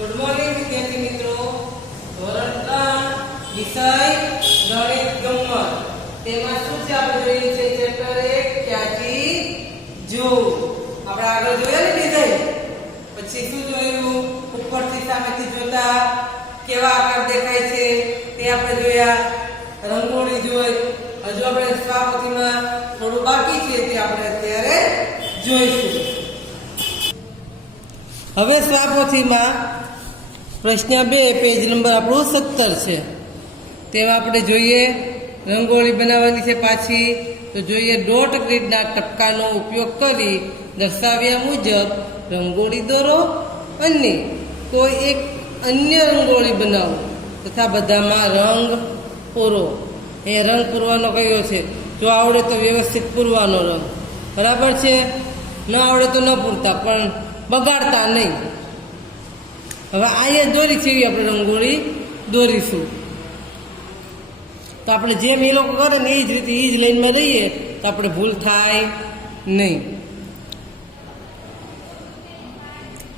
Good morning વિદ્યાર્થી મિત્રો. ધોરણ 3 વિષય ગણિત ગમ્મત. તેમાં શું છે આપણે જોઈએ છે ચેપ્ટર 1 ક્યાંથી જોવું. આપણે આગળ જોયા ને ડિઝાઇન, પછી શું જોયું ઉપરથી સામેથી જોતા કેવા આકાર દેખાય છે તે આપણે જોયા, રંગોળી જોઈ. હજુ આપણે સ્વાપોથીમાં થોડું બાકી છે તે આપણે અત્યારે જોઈશું. હવે સ્વાપોથીમાં પ્રશ્ન 2 પેજ નંબર આપણું 17 છે. તેમાં આપણે જોઈએ રંગોળી બનાવવાની છે પાછી. તો જોઈએ ડોટ ગ્રીડના ટપકાનો ઉપયોગ કરી દર્શાવ્યા મુજબ રંગોળી દોરો અને કોઈ એક અન્ય રંગોળી બનાવો તથા બધામાં રંગ પૂરો. એ રંગ પૂરવાનો કયો છે? જો આવડે તો વ્યવસ્થિત પૂરવાનો રંગ, બરાબર છે. ન આવડે તો ન પૂરતા, પણ બગાડતા નહીં. હવે અહીંયા દોરી છે એવી આપણે રંગોળી દોરીશું. તો આપણે જેમ એ લોકો કરે ને એ જ રીતે એ જ લાઈનમાં રહીએ તો આપણે ભૂલ થાય નહીં.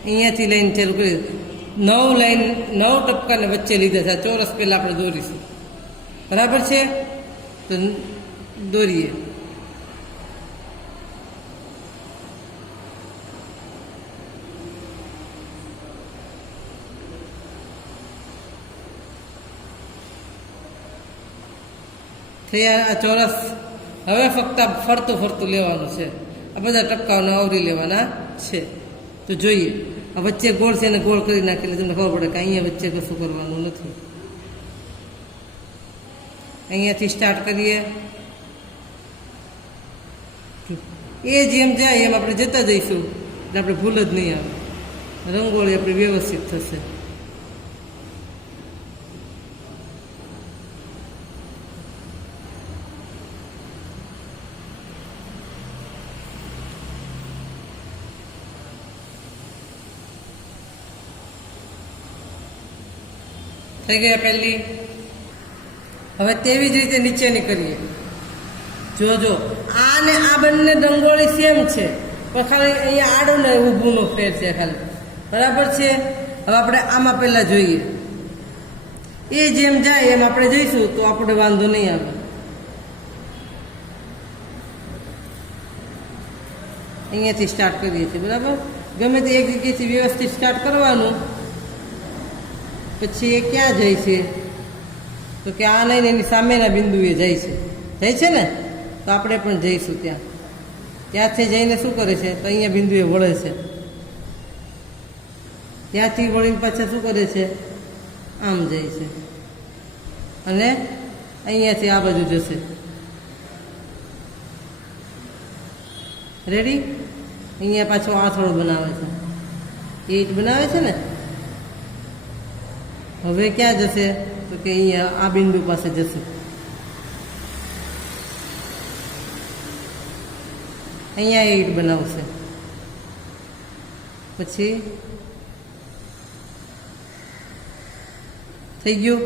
અહીંયાથી લાઈન ચાલુ કરી 9 લાઈન 9 ટપકાને વચ્ચે લીધા છે. ચોરસ પહેલાં આપણે દોરીશું, બરાબર છે. તો દોરીએ. આ ચોરસ હવે ફક્ત ફરતું ફરતું લેવાનું છે. આ બધા ટપકાઓને આવરી લેવાના છે. તો જોઈએ આ વચ્ચે ગોળ છે ને ગોળ કરી નાખીને તમને ખબર પડે કે અહીંયા વચ્ચે કશું કરવાનું નથી. અહીંયાથી સ્ટાર્ટ કરીએ. એ જેમ જાય એમ આપણે જતા જઈશું એટલે આપણે ભૂલ જ નહીં આવે. રંગોળી આપણી વ્યવસ્થિત થશે. થઈ ગયા પહેલી. હવે તેવી જ રીતે નીચેની કરીએ. જોજો આ ને આ બંને રંગોળી સેમ છે, પણ ખાલી અહીંયા આડું ને ઊભું નો ફેર છે ખાલી, બરાબર છે. હવે આપણે આમાં પહેલા જોઈએ. એ જેમ જાય એમ આપણે જઈશું તો આપણે વાંધો નહીં આવે. અહીંયાથી સ્ટાર્ટ કરીએ છીએ, બરાબર. ગમે તે એક જગ્યાએથી વ્યવસ્થિત સ્ટાર્ટ કરવાનું. પછી એ ક્યાં જાય છે? તો કે આ નહીં એની સામેના બિંદુએ જાય છે ને. તો આપણે પણ જઈશું ત્યાં. ત્યાંથી જઈને શું કરે છે? તો અહીંયા બિંદુએ વળે છે. ત્યાંથી વળીને પાછા શું કરે છે? આમ જાય છે અને અહીંયાથી આ બાજુ જશે. રેડી? અહીંયા પાછો આથોડો બનાવે છે, 8 બનાવે છે ને. હવે ક્યાં જશે? તો કે અહીંયા આ બિંદુ પાસે જશે. અહીંયા 8 બનાવશે. પછી થઈ ગયું.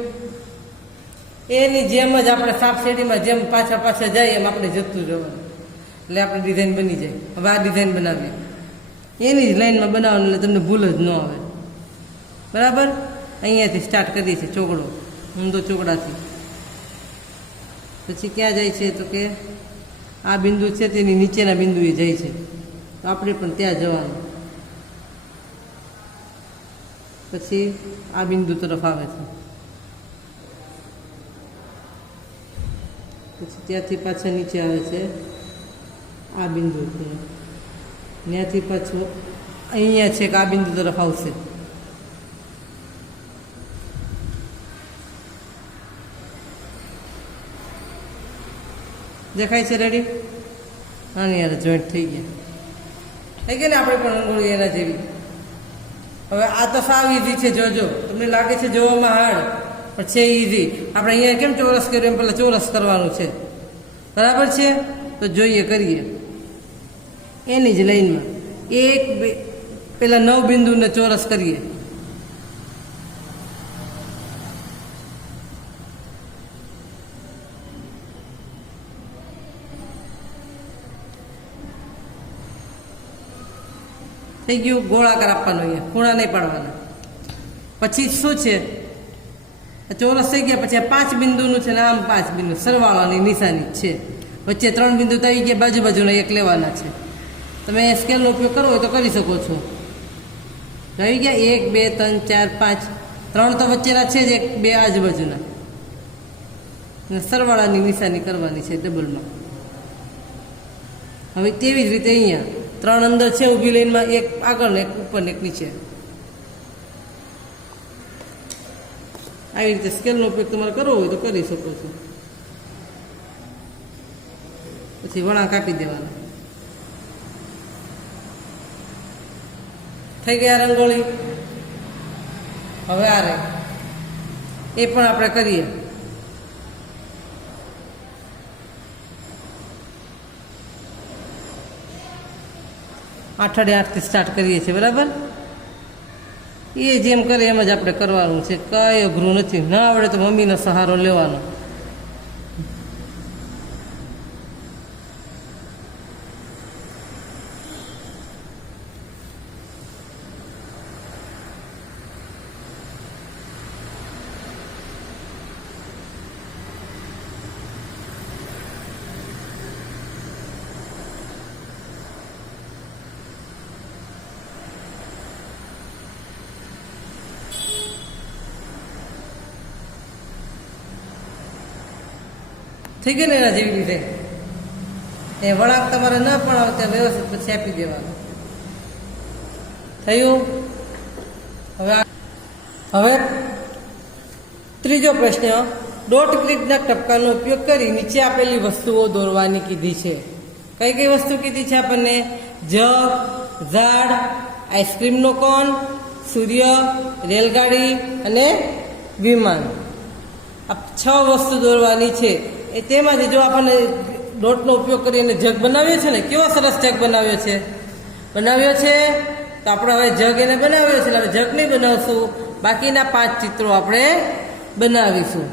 એની જેમ જ આપણે સાપ શેરીમાં જેમ પાછા જાય એમ આપણે જતું રહેવાનું. એટલે આપણે ડિઝાઇન બની જાય. હવે આ ડિઝાઇન બનાવીએ. એની જ લાઈનમાં બનાવવાનું એટલે તમને ભૂલ જ ન આવે, બરાબર. અહીંયાથી સ્ટાર્ટ કરીએ છીએ ચોકડો, ઊંધો ચોકડાથી. પછી ક્યાં જાય છે? તો કે આ બિંદુ છે તેની નીચેના બિંદુએ જાય છે. તો આપણે પણ ત્યાં જવાનું. પછી આ બિંદુ તરફ આવે છે. પછી ત્યાંથી પાછા નીચે આવે છે આ બિંદુ. ત્યાંથી પાછું અહીંયા છે કે આ બિંદુ તરફ આવશે. દેખાય છે? રેડી? આની યાર જોઈન્ટ થઈ ગયા. થઈ ગયા ને આપણે પણ રંગોળી એના જેવી. હવે આ તો સાવ ઈઝી છે. જોજો, તમને લાગે છે જોવામાં હાર્ડ, પણ છે ઈઝી. આપણે અહીંયા કેમ ચોરસ કર્યું એમ પહેલાં ચોરસ કરવાનું છે, બરાબર છે. તો જોઈએ, કરીએ. એની જ લાઈનમાં એક પેલા 9 બિંદુને ચોરસ કરીએ. થઈ ગયું. ગોળાકાર આપવાનો, અહીંયા ખૂણા નહીં પાડવાના. પછી શું છે, ચોરસ થઈ ગયા પછી આ 5 બિંદુનું છે ને આમ 5 બિંદુ સરવાળાની નિશાની છે, વચ્ચે 3 બિંદુ તો આવી ગયા, બાજુના એક લેવાના છે. તમે સ્કેલનો ઉપયોગ કરવો હોય તો કરી શકો છો. આવી ગયા 1 2 3 4 5, 3 તો વચ્ચેના છે જ, 1 2 આજુબાજુના, સરવાળાની નિશાની કરવાની છે ડબલમાં. હવે તેવી જ રીતે અહીંયા 3 અંદર છે ઊભી લાઈનમાં, એક આગળ ને એક ઉપર ને એક નીચે. આવી રીતે સ્કેલનો ઉપયોગ તમારે કરવો હોય તો કરી શકો છો. પછી વળાંક આપી દેવાના. થઈ ગયા રંગોળી. હવે આ રહી, એ પણ આપણે કરીએ. અઠવાડિયે 8થી સ્ટાર્ટ કરીએ છીએ, બરાબર. એ જેમ કરે એમ જ આપણે કરવાનું છે, કંઈ અઘરું નથી. ના આવડે તો મમ્મીનો સહારો લેવાનો. થઈ ગયું ને એના જેવી રીતે. એ વળાંક તમારે ન પણ આવે ત્યાં વ્યવસ્થિત પછી આપી દેવાનું. થયું. હવે ત્રીજો પ્રશ્ન, ડોટ ગ્રીડના ટપકાનો ઉપયોગ કરી નીચે આપેલી વસ્તુઓ દોરવાની કીધી છે. કઈ કઈ વસ્તુ કીધી છે આપણને? જગ, ઝાડ, આઈસ્ક્રીમનો કોન, સૂર્ય, રેલગાડી અને વિમાન. આ 6 વસ્તુ દોરવાની છે. એ તેમાંથી જો આપણને ડોટનો ઉપયોગ કરીને જગ બનાવ્યો છે ને, કેવો સરસ જગ બનાવ્યો છે તો આપણે હવે જગ એને બનાવ્યો છે, એટલે જગ નહીં બનાવશું, બાકીના 5 ચિત્રો આપણે બનાવીશું.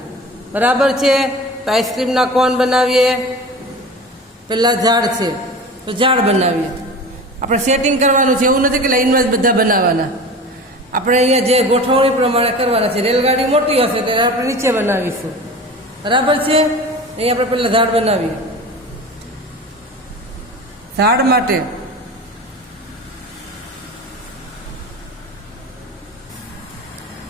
બરાબર છે. તો આઈસ્ક્રીમના કોન બનાવીએ. પહેલાં ઝાડ છે તો ઝાડ બનાવીએ. આપણે સેટિંગ કરવાનું છે, એવું નથી કે લાઈનમાં જ બધા બનાવવાના. આપણે અહીંયા જે ગોઠવણી પ્રમાણે કરવાના છે. રેલગાડી મોટી હશે એટલે આપણે નીચે બનાવીશું. બરાબર છે. અહીં આપણે પહેલાં ઝાડ બનાવીએ. ઝાડ માટે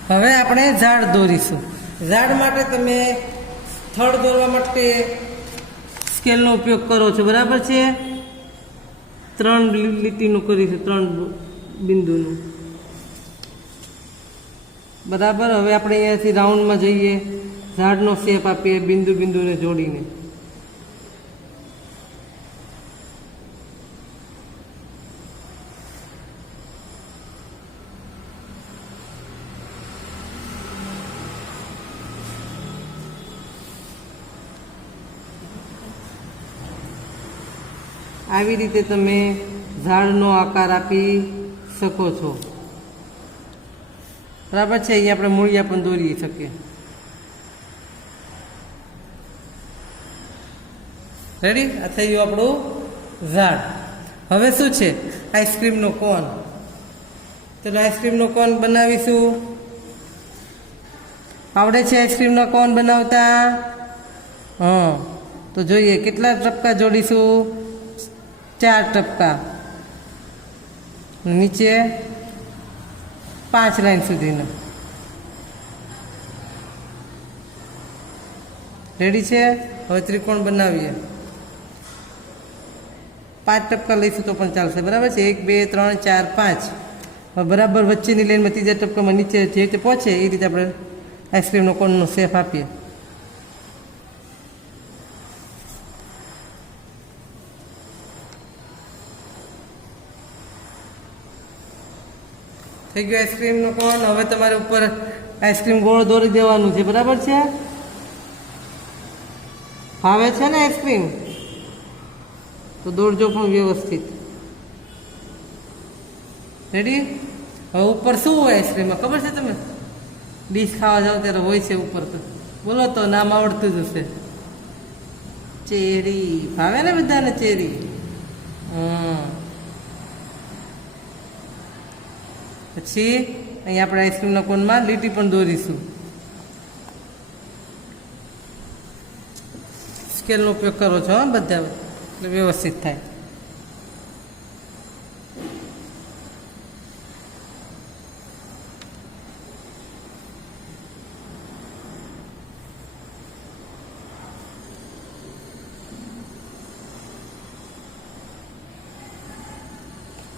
હવે આપણે ઝાડ દોરીશું. ઝાડ માટે તમે થડ દોરવા માટે સ્કેલનો ઉપયોગ કરો છો, બરાબર છે. 3 લીટીનું કરીશું, 3 બિંદુનું, બરાબર. હવે આપણે અહીંયાથી રાઉન્ડમાં જઈએ, ઝાડનો શેપ આપીએ બિંદુને જોડીને. આવી રીતે તમે ઝાડનો આકાર આપી શકો છો, બરાબર છે. અહીંયા આપણે મૂળિયા પણ દોરી શકીએ. રેડી. આ થઈ ગયું આપણું ઝાડ. હવે શું છે? આઈસ્ક્રીમનો કોન. ચલો આઈસ્ક્રીમનો કોન બનાવીશું. આવડે છે આઈસ્ક્રીમનો કોન બનાવતા? હા. તો જોઈએ કેટલા ટપકા જોડીશું. 4 ટપકા, નીચે 5 લાઈન સુધીનો. રેડી છે. હવે ત્રિકોણ બનાવીએ. 5 ટપકા લઈશું તો પણ ચાલશે, બરાબર છે. 1 2 3 4 5. હવે બરાબર વચ્ચેની લાઈનમાં ત્રીજા ટપકામાં નીચે જે રીતે પહોંચે એ રીતે આપણે આઈસ્ક્રીમનો કોનનો શેપ આપીએ. થઈ ગયો આઈસ્ક્રીમનો કોન. હવે તમારે ઉપર આઈસ્ક્રીમ ગોળ દોરી દેવાનું છે, બરાબર છે. ભાવે છે ને આઈસ્ક્રીમ? તો દોરજો પણ વ્યવસ્થિત. રેડી. હવે ઉપર શું હોય આઈસ્ક્રીમમાં ખબર છે તમે? ડીશ ખાવા જાવ ત્યારે હોય છે ઉપર, તો બોલો તો નામ આવડતું જ હશે. ચેરી. ભાવે ને બધાને ચેરી? પછી અહીંયા આપણે આઈસ્ક્રીમના કોનમાં લીટી પણ દોરીશું. સ્કેલનો ઉપયોગ કરો છો બધા એટલે વ્યવસ્થિત થાય.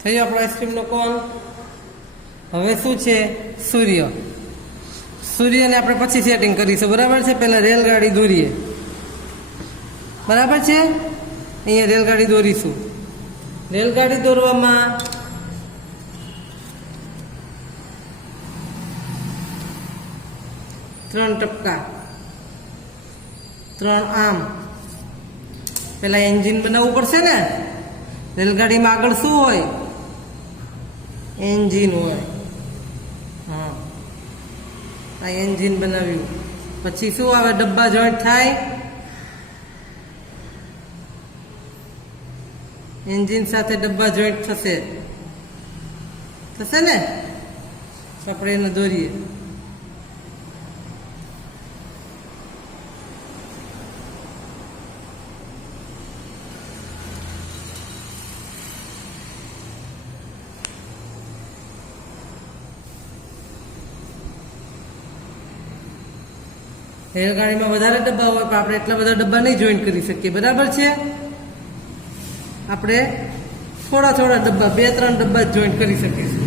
થયું આપણો આઈસ્ક્રીમનો કોન. હવે શું છે? સૂર્ય. સૂર્યને આપણે પછી સેટિંગ કરીશું. બરાબર છે? પહેલાં રેલગાડી દોરીએ. બરાબર છે? અહીંયા રેલગાડી દોરીશું. રેલગાડી દોરવામાં ત્રણ ટપકા, ત્રણ આમ. પહેલાં એન્જિન બનાવવું પડશે ને. રેલગાડીમાં આગળ શું હોય? એન્જિન હોય. હા, આ એન્જિન બનાવ્યું. પછી શું આવે? ડબ્બા જોઈન્ટ થાય. એન્જિન સાથે ડબ્બા જોઈન્ટ થશે. થશે ને? આપણે એને દોરીએ. રેલગાડીમાં વધારે ડબ્બા હોય પણ આપણે એટલા બધા ડબ્બા નહીં જોઈન્ટ કરી શકીએ. બરાબર છે? આપણે થોડા થોડા ડબ્બા, 2-3 ડબ્બા જ જોઈન્ટ કરી શકીશું.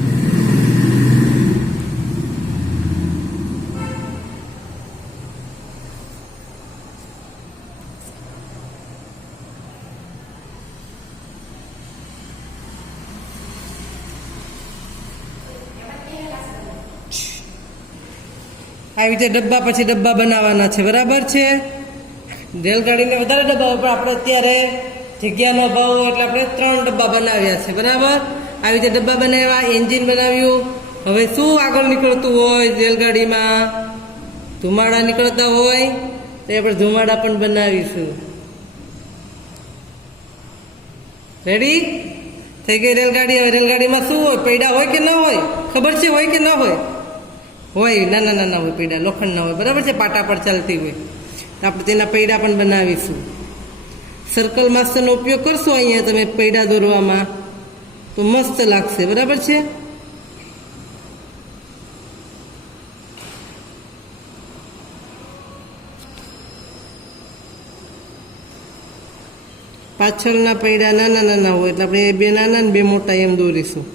આવી રીતે ડબ્બા પછી ડબ્બા બનાવવાના છે. બરાબર છે? રેલગાડીને વધારે ડબ્બા હોય પણ આપણે અત્યારે જગ્યાનો અભાવ હોય એટલે આપણે 3 ડબ્બા બનાવ્યા છે. બરાબર? આવી રીતે ડબ્બા બનાવ્યા, એન્જિન બનાવ્યું. હવે શું આગળ નીકળતું હોય રેલગાડીમાં? ધુમાડા નીકળતા હોય તો આપણે ધુમાડા પણ બનાવીશું. રેડી થઈ ગઈ રેલગાડી. હવે રેલગાડીમાં શું હોય? પૈડા હોય કે ન હોય? ખબર છે હોય કે ન હોય? હોય. નાના નાના હોય પૈડા, લોખંડના હોય. બરાબર છે? પાટા પર ચાલતી હોય તો આપણે તેના પૈડા પણ બનાવીશું. સર્કલ માસ્ટરનો ઉપયોગ કરશો અહીંયા તમે પૈડા દોરવામાં તો મસ્ત લાગશે. બરાબર છે? પાછળના પૈડા નાના નાના હોય એટલે આપણે 2 નાના ને 2 મોટા એમ દોરીશું.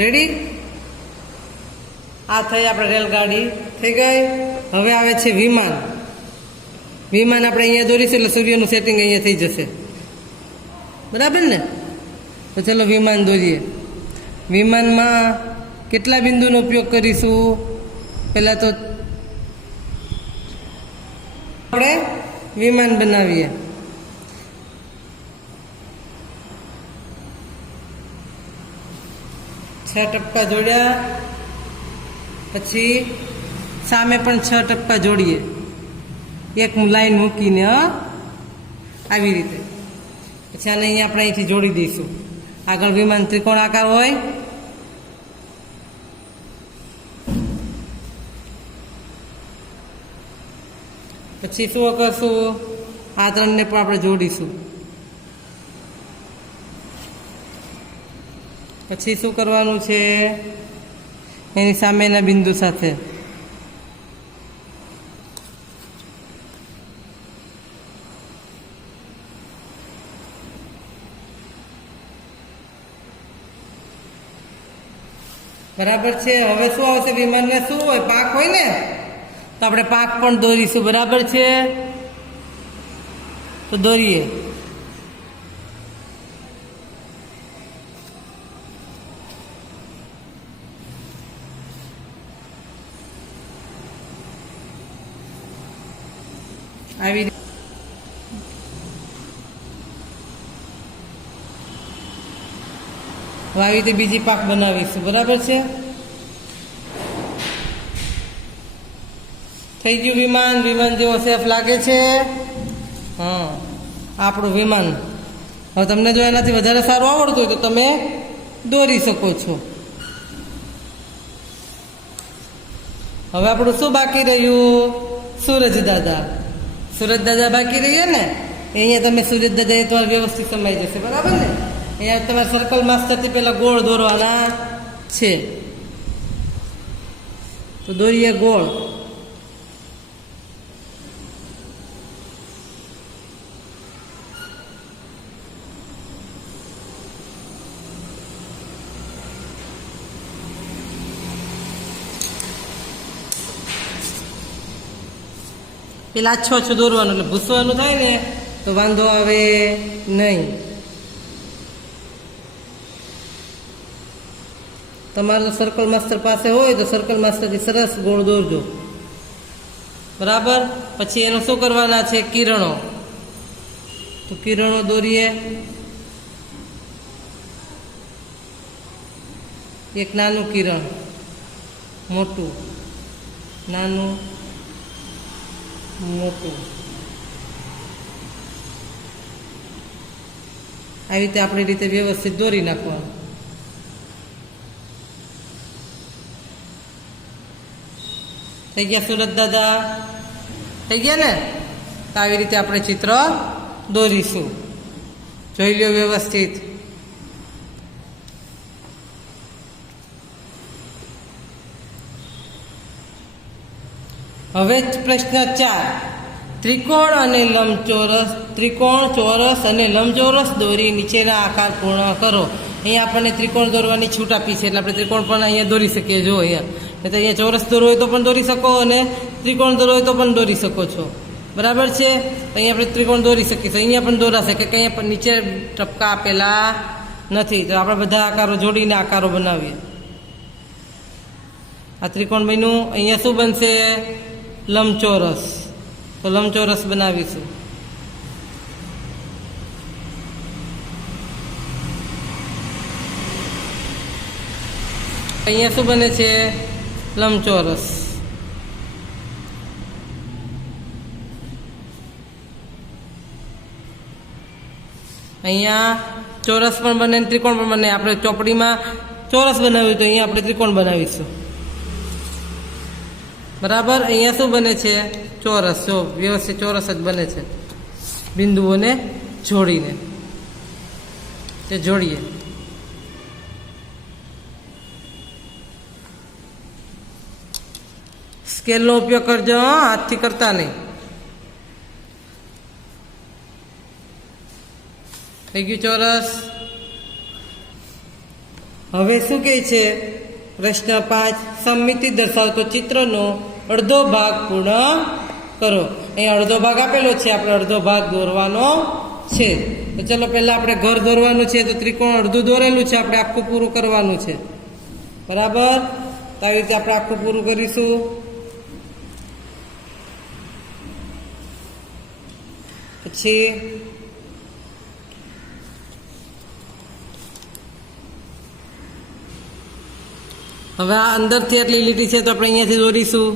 રેડી? આ થઈ આપણે રેલગાડી થઈ ગઈ. હવે આવે છે વિમાન. વિમાન આપણે અહીંયા દોરીશું એટલે સૂર્યનું સેટિંગ અહીંયા થઈ જશે. બરાબર ને? તો ચલો વિમાન દોરીએ. વિમાનમાં કેટલા બિંદુનો ઉપયોગ કરીશું? પહેલાં તો આપણે વિમાન બનાવીએ. છ ટપકા જોડ્યા પછી સામે પણ 6 ટપકા જોડીએ. એક લાઈન મૂકીને આવી રીતે. પછી આને અહીંયા આપણે અહીંથી જોડી દઈશું. આગળ વિમાન ત્રિકોણ આકાર હોય. પછી શું કરશું? આ 3ને પણ આપણે જોડીશું. પછી શું કરવાનું છે? એની સામેના બિંદુ સાથે બરાબર છે. હવે શું આવશે? વિમાનને શું હોય? પાંખ હોય ને, તો આપણે પાંખ પણ દોરીશું. બરાબર છે? તો દોરીએ. આવી રીતે બીજી પાંખ બનાવીશું. બરાબર છે? થઈ ગયું વિમાન. વિમાન જેવો સેફ લાગે છે. હા, આપણું વિમાન. હવે તમને જો એનાથી વધારે સારું આવડતું હોય તો તમે દોરી શકો છો. હવે આપણું શું બાકી રહ્યું? સૂરજ દાદા. સૂરજ દાદા બાકી રહ્યા ને, અહીંયા તમે સૂરજ દાદા એ તમારે વ્યવસ્થિત સમાઈ જશે, બરાબર ને? અહીંયા તમારે સર્કલ માસ્ટરથી પહેલાં ગોળ દોરવાના છે, તો દોરીએ ગોળ. પેલા આછું દોરવાનું, એટલે ભૂસવાનું થાય ને તો વાંધો આવે નહીં. તમારું સર્કલ માસ્ટર પાસે હોય તો સર્કલ માસ્ટરથી સરસ ગોળ દોરજો, બરાબર. પછી એનું શું કરવાના છે? કિરણો. તો કિરણો દોરીએ. એક નાનું કિરણ, મોટું, નાનું, મોટું. આવી રીતે આપણી રીતે વ્યવસ્થિત દોરી નાખવાનું. થઈ ગયા સુરત દાદા? થઈ ગયા ને? તો આવી રીતે આપણે ચિત્ર દોરીશું. જોઈ લો વ્યવસ્થિત. હવે પ્રશ્ન 4. ત્રિકોણ અને લંબચોરસ, ત્રિકોણ, ચોરસ અને લંબચોરસ દોરી નીચેના આકાર પૂર્ણ કરો. અહીંયા આપણને ત્રિકોણ દોરવાની છૂટ આપી છે, એટલે આપણે ત્રિકોણ પણ અહીંયા દોરી શકીએ. જો અહીંયા તો અહીંયા ચોરસ દોરવો હોય તો પણ દોરી શકો, અને ત્રિકોણ દોરવો હોય તો પણ દોરી શકો છો, બરાબર છે? અહીંયા આપણે ત્રિકોણ દોરી શકીશું. અહીંયા પણ દોરાશે કે અહીંયા પણ નીચે ટપકા આપેલા નથી, તો આપણે બધા આકારો જોડીને આકારો બનાવીએ. આ ત્રિકોણ બન્યું. અહીંયા શું બનશે? લંબચોરસ. તો લંબચોરસ બનાવીશું. અહીંયા શું બને છે? લંબચોરસ. અહીંયા ચોરસ પણ બને, ત્રિકોણ પણ બને. આપણે ચોપડીમાં ચોરસ બનાવ્યું તો અહીંયા આપણે ત્રિકોણ બનાવીશું, બરાબર. અહીંયા શું બને છે? ચોરસ. જો વ્યવસ્થિત ચોરસ જ બને છે, બિંદુઓને જોડીને. તે જોડીએ. સ્કેલનો ઉપયોગ કરજો, હાથથી કરતા નહીં. થઈ ગયું ચોરસ. હવે શું કહે છે? પ્રશ્ન 5. સમમિતિ દર્શાવતો ચિત્રનો અડધો ભાગ પૂર્ણ કરો. અહીં અડધો ભાગ આપેલો છે, આપણે અડધો ભાગ દોરવાનો છે. તો ચલો પહેલાં આપણે ઘર દોરવાનું છે, તો ત્રિકોણ અડધું દોરેલું છે, આપણે આખું પૂરું કરવાનું છે, બરાબર. તો આવી રીતે આપણે આખું પૂરું કરીશું. પછી હવે આ અંદરથી આટલી લીટી છે, તો આપણે અહીંયાથી દોરીશું.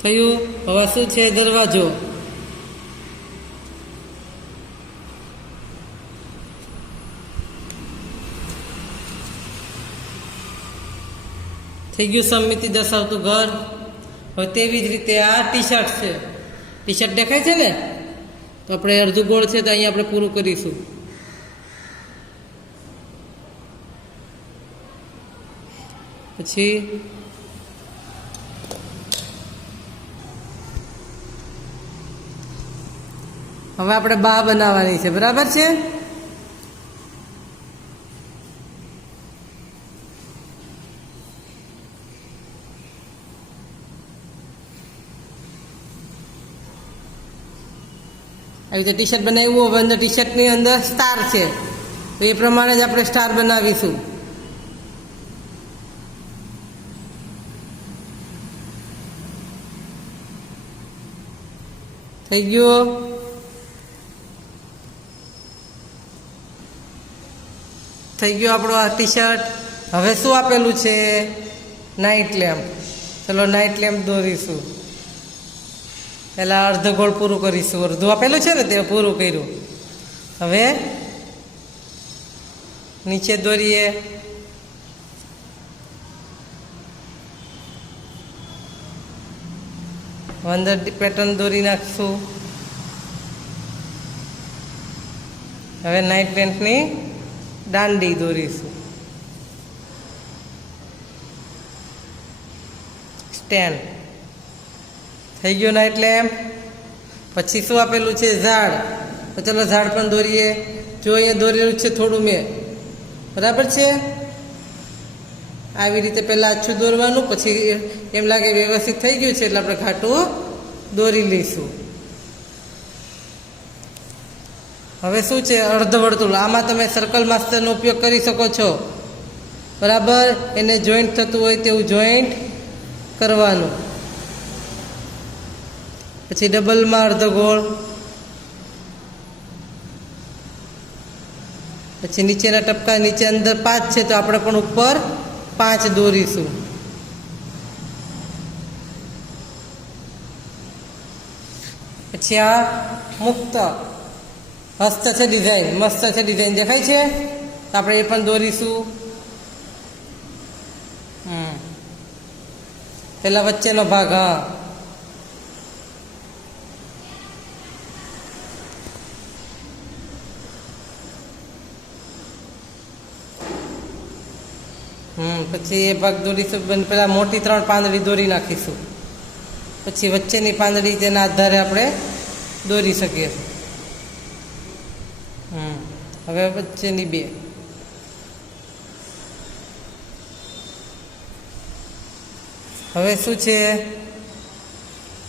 થયું. હવે શું છે? દરવાજો. થઈ ગયું સમમિતિ દર્શાવતું ઘર. હવે તેવી જ રીતે આ ટી શર્ટ છે. ટી શર્ટ દેખાય છે ને? તો આપણે અડધું ગોળ છે, તો અહીંયા આપણે પૂરું કરીશું. પછી હવે આપણે બા બનાવવાની છે, બરાબર છે? આવી રીતે ટી શર્ટ બનાવ્યું. હવે અંદર ટી શર્ટની અંદર સ્ટાર છે, તો એ પ્રમાણે જ આપણે સ્ટાર બનાવીશું. થઈ ગયો. થઈ ગયો આપણો આ ટી શર્ટ. હવે શું આપેલું છે? Night lamp. ચલો નાઇટ લેમ્પ દોરીશું. પહેલાં અર્ધ ગોળ પૂરું કરીશું. અડધું આપેલું છે ને તે પૂરું કર્યું. હવે નીચે દોરીએ. અંદર પેટર્ન દોરી નાખશું. હવે નાઇટ લેમ્પની દાંડી દોરીશું. સ્ટેન્ડ થઈ ગયો નાઇટ લેમ્પ. પછી શું આપેલું છે? ઝાડ. તો ચલો ઝાડ પણ દોરીએ. જો અહીંયા દોરેલું છે થોડું મેં, બરાબર છે. આવી રીતે પહેલાં આછું દોરવાનું, પછી એમ લાગે વ્યવસ્થિત થઈ ગયું છે એટલે આપણે ઘાટું દોરી લઈશું. હવે શું છે? અર્ધ વર્તુળ. આમાં તમે સર્કલ માસ્ટરનો ઉપયોગ કરી શકો છો, બરાબર. એને જોઈન્ટ થતું હોય તેવું જોઈન્ટ કરવાનું. પછી ડબલમાં અર્ધ ગોળ. પછી નીચેના ટપકા, નીચે અંદર 5 છે તો આપણે પણ ઉપર 5 દોરીશું. પછી આ મુક્ત હસ્ત છે ડિઝાઇન, મસ્ત છે ડિઝાઇન, દેખાય છે. આપણે એ પણ દોરીશું. પેલા વચ્ચેનો ભાગ. હા, પછી એ ભાગ દોરીશું. પેલા મોટી 3 પાંદડી દોરી નાખીશું. પછી વચ્ચેની પાંદડી તેના આધારે આપણે દોરી શકીએ. હવે વચ્ચેની 2. હવે શું છે?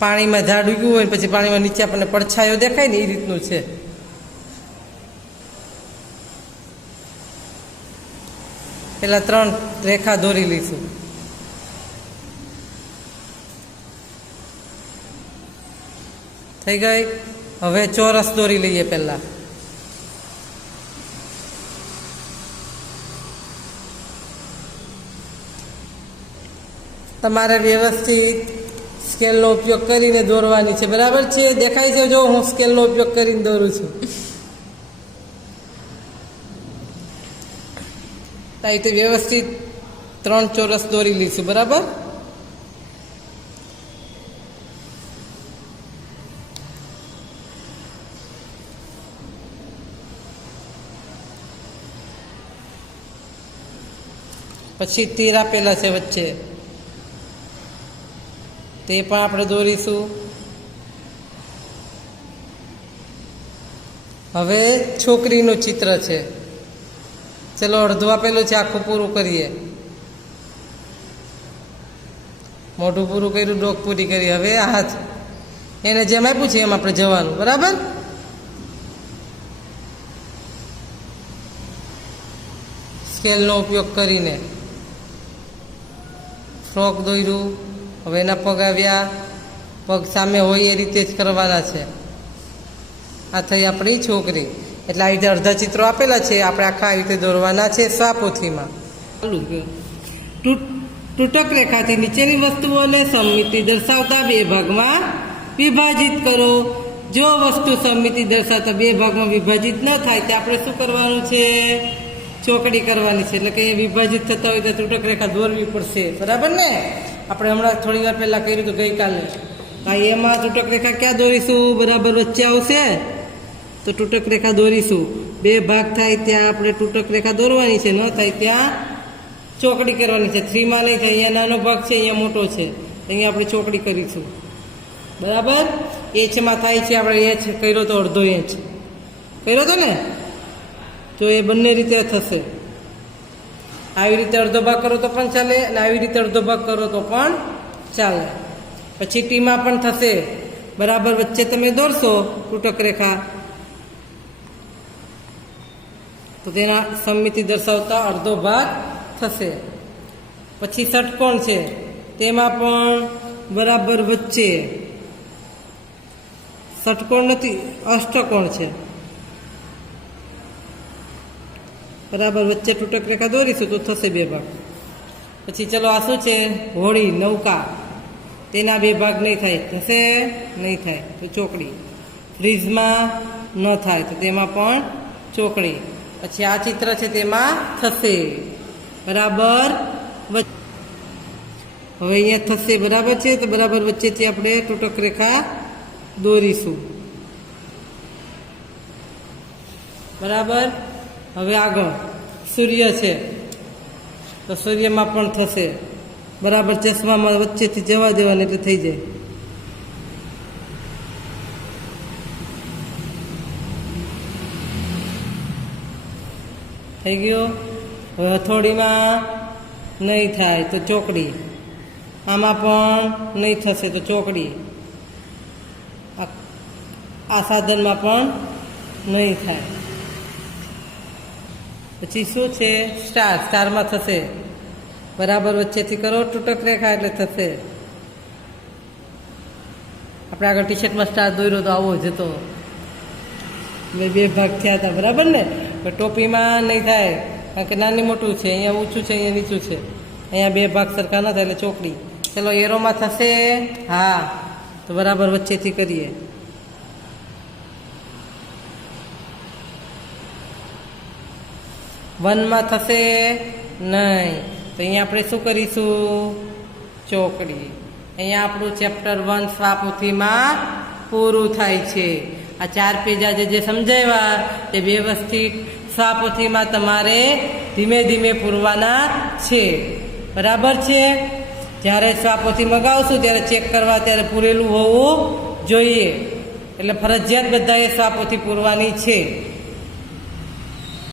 પાણીમાં ઝાડ ઉગ્યું હોય પછી પાણીમાં નીચે આપણને પડછાયો દેખાય ને એ રીતનું છે. પેલા 3 રેખા દોરી લઈશું. થઈ ગઈ. હવે ચોરસ દોરી લઈએ. પહેલા તમારે વ્યવસ્થિત સ્કેલનો ઉપયોગ કરીને દોરવાની છે, બરાબર છે. દેખાય છે? જો હું સ્કેલનો ઉપયોગ કરીને દોરું છું. આ રીતે વ્યવસ્થિત 3 ચોરસ દોરી લઈશું, બરાબર. પછી તીર આપેલા છે વચ્ચે, તે પણ આપણે દોરીશું. હવે છોકરીનું ચિત્ર છે. ચલો અડધું આપેલું છે, આખું પૂરું કરીએ. મોઢું પૂરું કર્યું, ડોક પૂરી કરી. હવે આ હાથ, એને જેમ આપ્યું છે એમ આપણે જવાનું, બરાબર. સ્કેલનો ઉપયોગ કરીને ફ્રોક દોર્યું. હવે એના પગ આવ્યા. પગ સામે હોય એ રીતે જ કરવાના છે. આ થઈ આપણી છોકરી. એટલે આ રીતે અડધા ચિત્રો આપેલા છે, આપણે આખા આવી રીતે દોરવાના છે સ્વાપોથીમાં. તૂટક રેખાથી નીચેની વસ્તુઓને સમમિતિ દર્શાવતા 2 ભાગમાં વિભાજિત કરો. જો વસ્તુ સમમિતિ દર્શાવતા 2 ભાગમાં વિભાજિત ન થાય તો આપણે શું કરવાનું છે? ચોકડી કરવાની છે. એટલે કે એ વિભાજિત થતા હોય તો તૂટક રેખા દોરવી પડશે, બરાબર ને. આપણે હમણાં થોડી વાર પહેલાં કર્યું હતું, ગઈકાલે. એમાં તૂટક રેખા ક્યાં દોરીશું? બરાબર વચ્ચે આવશે તો તૂટક રેખા દોરીશું. 2 ભાગ થાય ત્યાં આપણે તૂટક રેખા દોરવાની છે, ન થાય ત્યાં ચોકડી કરવાની છે. 3માં નહીં થાય. અહીંયા નાનો ભાગ છે, અહીંયા મોટો છે, અહીંયા આપણે ચોકડી કરીશું, બરાબર. એચમાં થાય છે, આપણે એચ કર્યો તો અડધો એચ કર્યો તો ને, તો એ બંને રીતે થશે. આવી રીતે અડધો ભાગ કરો તો પણ ચાલે, અને આવી રીતે અડધો ભાગ કરો તો પણ ચાલે. પછી ટીમાં પણ થશે, બરાબર. વચ્ચે તમે દોરશો તૂટક રેખા તો તેના સમમિતિ દર્શાવતા અડધો ભાગ થશે. પછી ષટકોણ છે, તેમાં પણ બરાબર વચ્ચે ષટકોણ નથી, અષ્ટકોણ છે, બરાબર. વચ્ચે તૂટક રેખા દોરીશું તો થશે 2 ભાગ. પછી ચલો આ શું છે? હોડી, નૌકા. તેના બે ભાગ નહીં થાય, થશે નહીં થાય તો ચોકડી. ફ્રીજમાં ન થાય તો તેમાં પણ ચોકડી. પછી આ ચિત્ર છે તેમાં થશે, બરાબર. હવે અહીંયા થશે, બરાબર છે, તો બરાબર વચ્ચેથી આપણે તૂટક રેખા દોરીશું, બરાબર. હવે આગળ સૂર્ય છે તો સૂર્યમાં પણ થશે, બરાબર. ચશ્મામાં વચ્ચેથી જવા દેવાને એટલે થઈ જાય. થઈ ગયો. હવે હથોડીમાં નહીં થાય તો ચોકડી, આમાં પણ નહીં થશે તો ચોકડી, આ સાધનમાં પણ નહીં થાય. પછી શું છે? સ્ટાર. સ્ટારમાં થશે, બરાબર. વચ્ચેથી કરો તૂટક રેખા એટલે થશે. આપણે આગળ ટી શર્ટમાં સ્ટાર દોર્યો તો આવો જતો, બે ભાગ થયા હતા, બરાબર ને. પણ ટોપીમાં નહીં થાય, કારણ કે નાની મોટું છે, અહીંયા ઊંચું છે, અહીંયા નીચું છે, અહીંયા બે ભાગ સરખા ન થાય એટલે ચોકડી. ચલો એરોમાં થશે, હા, તો બરાબર વચ્ચેથી કરીએ. વનમાં થશે નહીં તો અહીંયા આપણે શું કરીશું? ચોકડી. અહીંયા આપણું ચેપ્ટર 1 સ્વાપોથીમાં પૂરું થાય છે. આ 4 પેજ આજે જે સમજાવ્યા તે વ્યવસ્થિત સ્વાપોથીમાં તમારે ધીમે ધીમે પૂરવાના છે, બરાબર છે. જ્યારે સ્વાપોથી મગાવશું ત્યારે ચેક કરવા ત્યારે પૂરેલું હોવું જોઈએ, એટલે ફરજિયાત બધાએ સ્વાપોથી પૂરવાની છે.